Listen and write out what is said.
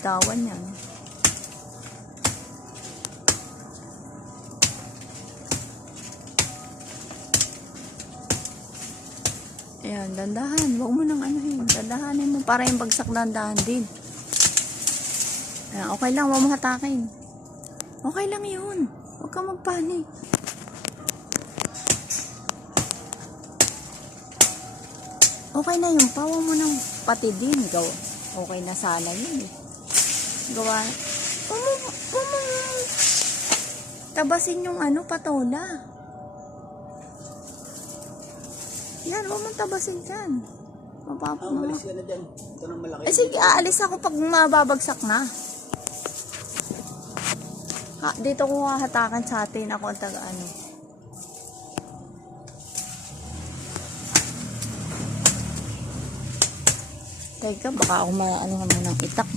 bitawan yan. Ayan, dandahan. Huwag mo nang anuhin. Dandahanin mo para yung bagsak dandahan din. Ayan, okay lang. Huwag mo hatakin. Okay lang yun. Huwag ka magpanik. Okay na yung pawa mo ng pati din. Okay na sana yun eh. Gawa. Tabasin yung ano, patola. Yan, huwag mong tabasin dyan. Malis ka na dyan. Ito nang malaki. Eh sige, aalis ako pag mababagsak na. Ha, dito ko hahatakan sa atin. Ako ang taga-ano. Teka, baka ako maano mo ng itak.